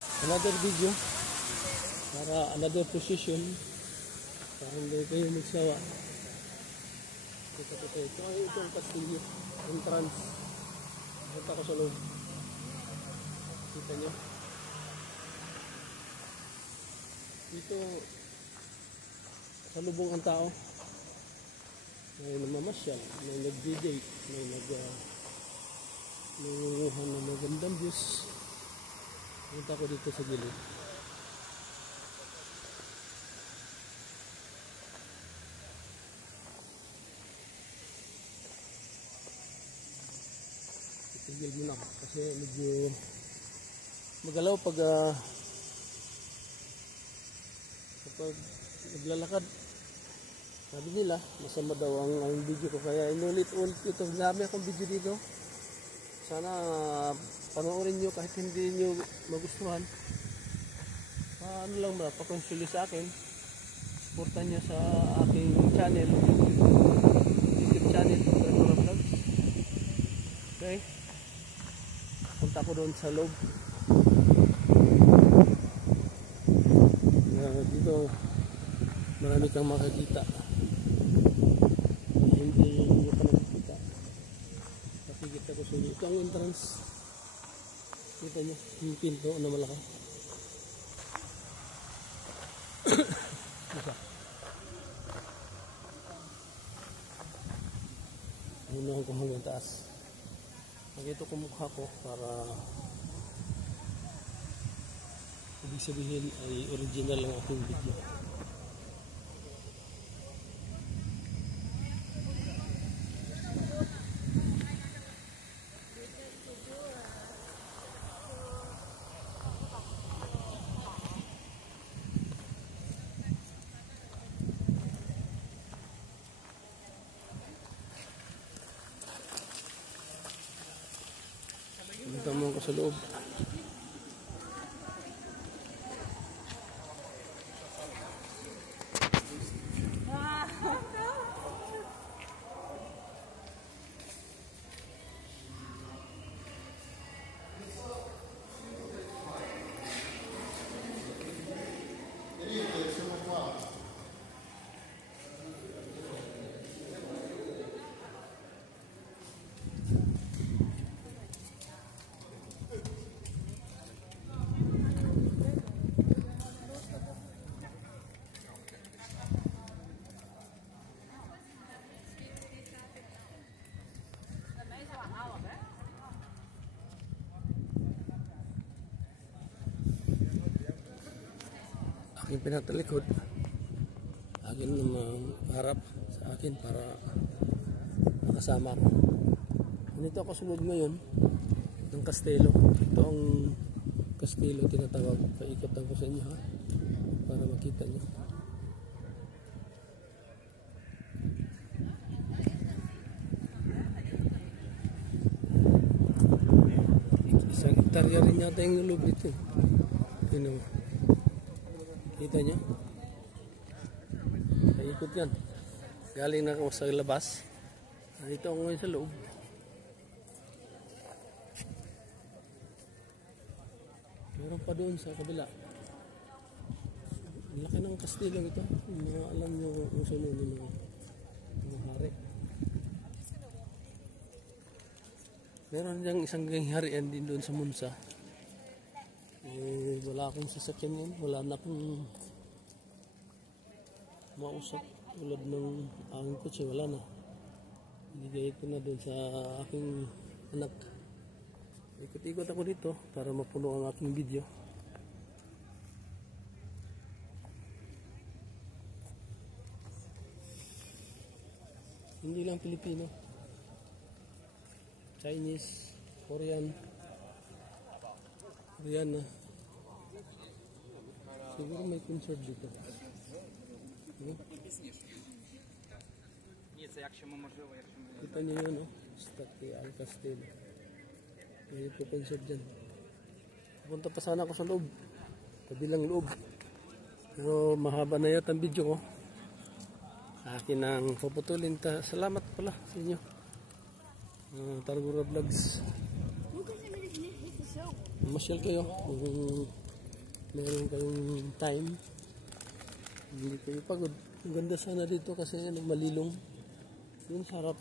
another video para another position para hindi kayo magsawa. Ito ay itong kastilyo entrance. Punta ko sa loob. Kita nyo dito sa lubong ang tao, may namamasyal, may nag-date, may nangunguhan ng magandang views. Punta ko dito sa gilid. Itigil muna ako kasi medyo magalaw pag kapag naglalakad. Sabi nila masama daw ang video ko, kaya inulit-ulit ito. Dami akong video dito, sana panoorin nyo kahit hindi nyo magustuhan. Ano lang ba, pakonsuli sa akin, supportan nyo sa aking channel, YouTube channel, Trevor Vlogs. Okay, punta ko doon sa loob. Dito marami kang makakita, hindi nyo pa nakikita. Pakikita ko sa inyo. Ito ang entrance. Kita nyo yung pinto na malaki. Ayun ko hanggang taas. Nakita ko mukha ko para ibig sabihin ay original ang aking video. Punta mo ko sa loob. Aking pinatalikod, akin naman harap sa akin para makasama ko. Nandito ako sunod ngayon ng kastelo. Ito ang kastelo tinatawag. Paikotan ko sa inyo ha, para makita nyo. Isang hektarya rin yata yung loob dito. Tignan mo. Kita nyo? Paikot yan. Galing na ako sa labas. Dito ako ngayon sa loob. Meron pa doon sa kabila. Ang laki ng kastilong ito. Alam nyo kung saan ng mga hari. Meron diyang isang harian din doon sa Munsa. Wala akong sasakyan yun, wala na akong mausap tulad ng aking kotse, wala na. Ibigay ko na doon sa aking anak. Ikot-ikot ako dito para mapuno ang aking video. Hindi lang Pilipino, Chinese, Korean na. Siguro may concert dito. Kita niyo yun, no? Stati al Castillo. May concert dyan. Punta pa sana ako sa loob, kabilang loob. Pero mahaba na yata ang video ko. Akin ang puputulin. Salamat pala sa inyo. Targura Vlogs. Masyal kayo. meron kayong time, hindi kayo pagod. Ang ganda sana dito kasi malilong. Yun sarap.